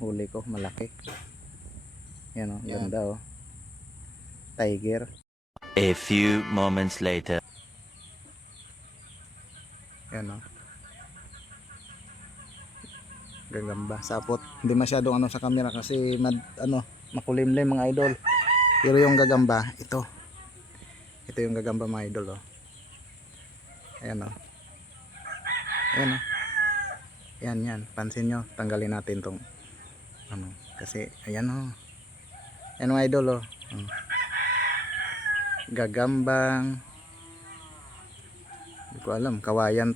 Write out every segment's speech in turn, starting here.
huli ko, malaki. Yan oh, ganda oh. Tiger. A few moments later. Yan oh. Gagamba, sapot. Hindi masyadong ano sa camera kasi makulimlim mga idol. Pero yung gagamba, ito. Ito yung gagamba mga idol oh. Ayan oh. Ayan oh. Yan, pansin nyo, tanggalin natin tong kasi ayan oh. Ayan mga idol oh. Gagambang, hindi ko alam, kawayan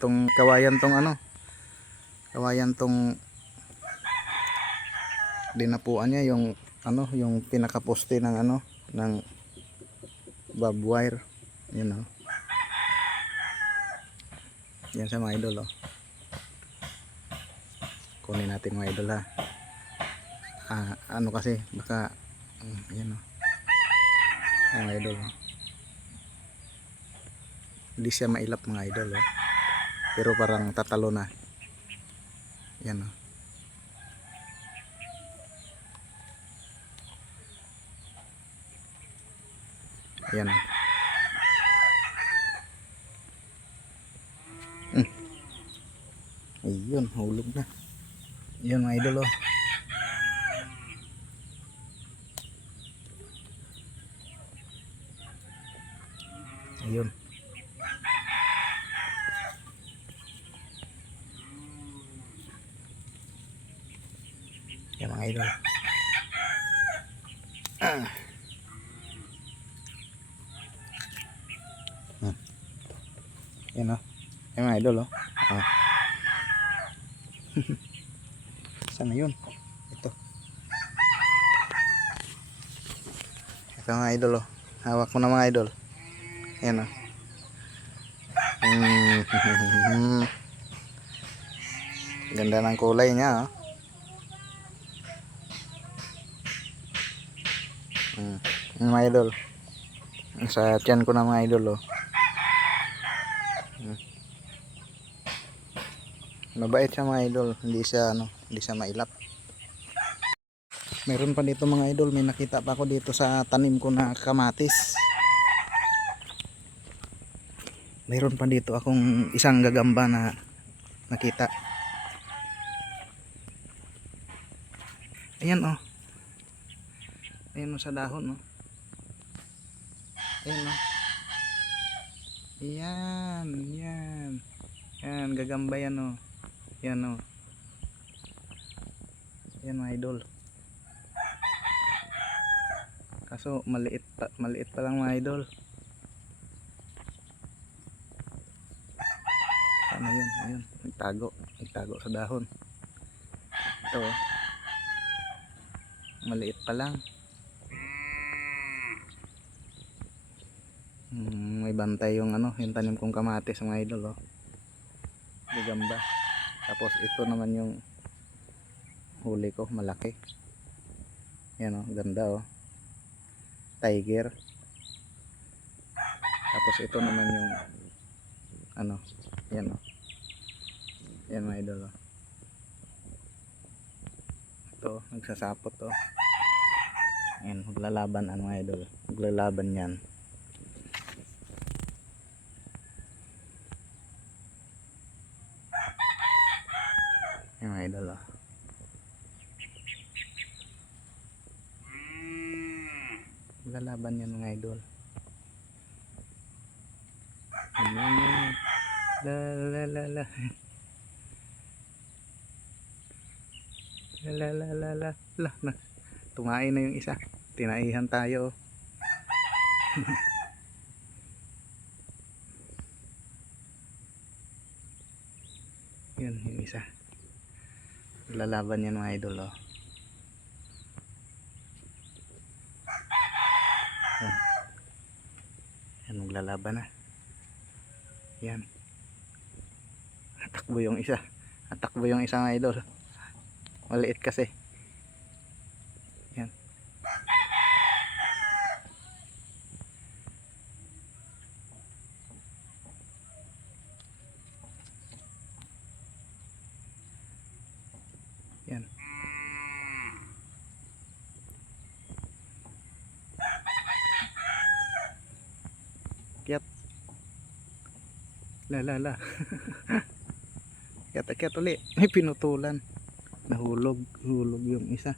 tong dinapuan niya yung yung pinakaposte ng ng bob wire. Yan oh. Yan sa mga idol oh. Kunin natin mga idol ha. Kasi baka ayan oh. Ayan mga idol oh. Hindi siya mailap mga idol oh. Pero parang tatalo na. Yan oh. Ayan oh. Ayun, hulog na. Yan mga idol oh. Ayun. Yan mga idol. Yan oh. Yan mga idol oh. Sana yun. Ito mga idol oh. Hawak mo na mga idol. Yan oh. Ganda ng kulay niya oh. Mga idol, sa tiyan ko na mga idol oh. Mabait siya mga idol, hindi siya mailap. Meron pa dito mga idol, may nakita pa ako dito sa tanim ko na kamatis. Meron pa dito akong isang gagamba na nakita. Ayan oh. Ayan oh sa dahon oh. Ayan oh. Yan, gagamba yan oh. Yan oh. Yan mga idol. Kaso maliit pa lang mga idol. Ano yun? Ayun, nagtago sa dahon. Ito oh. Maliit pa lang. May bantay yung yung tanim kong kamatis mga idol oh. Gagamba. Tapos ito naman yung huli ko, malaki. Yan oh, ganda oh. Tiger. Tapos ito naman yung yan oh. Yan mga idol oh. Ito, nagsasapot oh. Yan, maglalaban mga idol. Maglalaban yan. Yan mga idol oh. Maglalaban yan mga idol. La. Tumain na yung isa. Tinaihan tayo. Yun yung isa. Lalaban yan mga idol oh. Yan, maglalaban na. Yan. Atakbo yung isa. Atakbo yung isang idol. Maliit kasi. Yan. Yan. Akyat. La. Akyat uli. May pinutulan. Hulog yung isa.